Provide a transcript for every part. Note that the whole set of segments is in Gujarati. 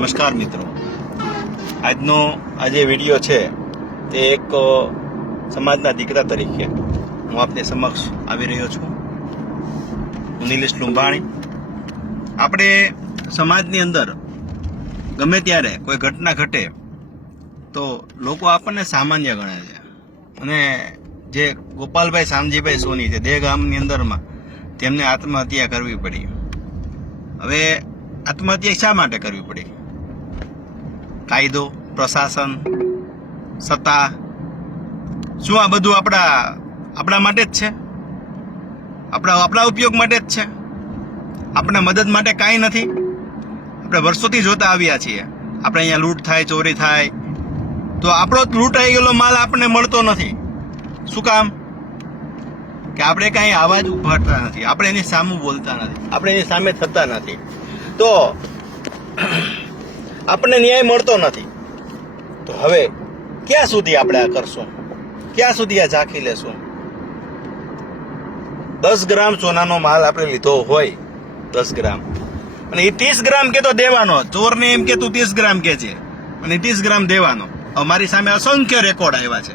નમસ્કાર મિત્રો, આજનો આજે વિડીયો છે તે એક સમાજના દીકરા તરીકે હું આપની સમક્ષ આવી રહ્યો છું. હું નિલેશ લુંબાણી. આપણે સમાજની અંદર ગમે ત્યારે કોઈ ઘટના ઘટે તો લોકો આપણને સામાન્ય ગણે છે, અને જે ગોપાલભાઈ શામજીભાઈ સોની છે દેહ ગામની અંદરમાં તેમને આત્મહત્યા કરવી પડી. હવે આત્મહત્યા શા માટે કરવી પડી? કાયદો, પ્રશાસન, સત્તા, શું આ બધું આપણા માટે જ છે? આપણા ઉપયોગ માટે જ છે? આપણા મદદ માટે કાંઈ નથી? આપણે વર્ષોથી જોતા આવ્યા છીએ, આપણે અહીંયા લૂંટ થાય, ચોરી થાય, તો આપણો લૂંટાઈ ગયેલો માલ આપણને મળતો નથી. શું કામ? કે આપણે કાંઈ અવાજ ઉઠાવતા નથી, આપણે એની સામે બોલતા નથી, આપણે એની સામે થતા નથી, તો આપણને ન્યાય મળતો નથી. તો હવે ક્યાં સુધી આપણે આ કરશું? ક્યાં સુધી આ ઝાંખી લેશું? 10 ગ્રામ સોનાનો માલ આપણે લીધો હોય, 10 ગ્રામ, અને એ 30 ગ્રામ કે તો દેવાનો. ચોરને એમ કે તું 30 ગ્રામ કે છે અને 30 ગ્રામ દેવાનો. અમારી સામે અસંખ્ય રેકોર્ડ આવ્યા છે.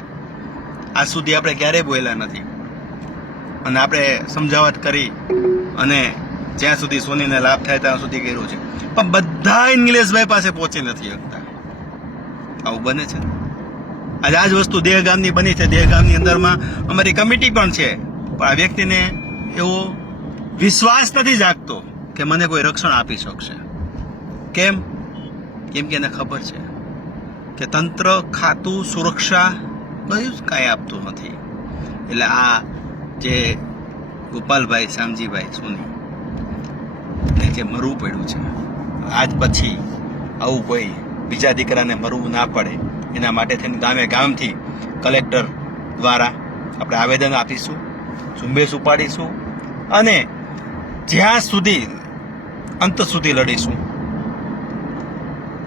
આજ સુધી આપણે ક્યારેય બોલ્યા નથી, અને આપણે સમજાવટ કરી અને જ્યાં સુધી સોનીને લાભ થાય ત્યાં સુધી કર્યું છે, પણ બધા નિલેશભાઈ પાસે પહોંચી નથી શકતા. આવું બને છે. આજે આ જ વસ્તુ દેહગામની બની છે. દેહગામની અંદરમાં અમારી કમિટી પણ છે, પણ આ વ્યક્તિને એવો વિશ્વાસ નથી જાગતો કે મને કોઈ રક્ષણ આપી શકશે. કેમ? કેમ કે એને ખબર છે કે તંત્ર, ખાતું, સુરક્ષા બધું જ કાંઈ આપતું નથી. એટલે આ જે ગોપાલભાઈ શામજીભાઈ સોની ને જે મરવું પડ્યું છે, આજ પછી આવું કોઈ બીજા દીકરાને મરવું ના પડે એના માટે થઈને ગામથી કલેક્ટર દ્વારા આપણે આવેદન આપીશું, ઝુંબેશ ઉપાડીશું, અને જ્યાં સુધી અંત સુધી લડીશું.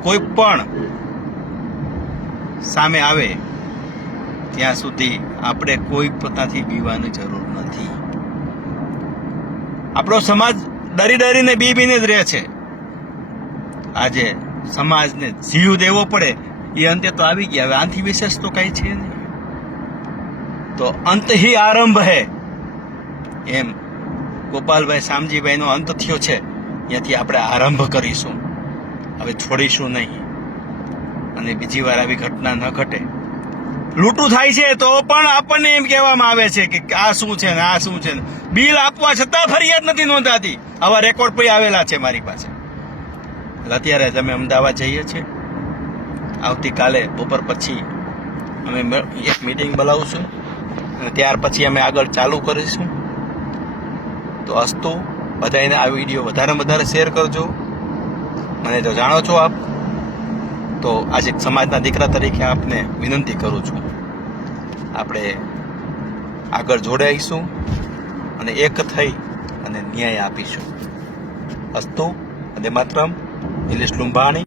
કોઈ પણ સામે આવે ત્યાં સુધી આપણે કોઈ પોતાથી બીવાની જરૂર નથી. આપણો સમાજ ડરીને બીને જ રહે છે. આજે સમાજને જીવ દેવો પડે એ અંતે તો આવી ગયા. હવે આથી વિશેષ તો કઈ છે નહીં. તો અંત હી આરંભ હે, એમ ગોપાલભાઈ શામજીભાઈનો અંત થયો છે, ત્યાંથી આપણે આરંભ કરીશું. હવે છોડીશું નહીં, અને બીજી વાર આવી ઘટના ન ઘટે. લૂંટું થાય છે તો પણ આપણને એમ કહેવામાં આવે છે કે આ શું છે ને આ શું છે. બિલ આપવા છતાં ફરિયાદ નથી નોંધાતી. આવા રેકોર્ડ પણ આવેલા છે મારી પાસે. અત્યારે જ અમે અમદાવાદ જઈએ છીએ. આવતીકાલે બપોર પછી અમે એક મિટિંગ બોલાવશું, અને ત્યાર પછી અમે આગળ ચાલુ કરીશું. તો અસ્તુ, બધાને આ વિડીયો વધારે શેર કરજો. મને તો જાણો છો આપ, તો આજે સમાજના દીકરા તરીકે આપને વિનંતી કરું છું, આપણે આગળ જોડાઈશું અને એક થઈ અને ન્યાય આપીશું. અસ્તુ, વંદે માતરમ. નિલેશ લુંબાણી.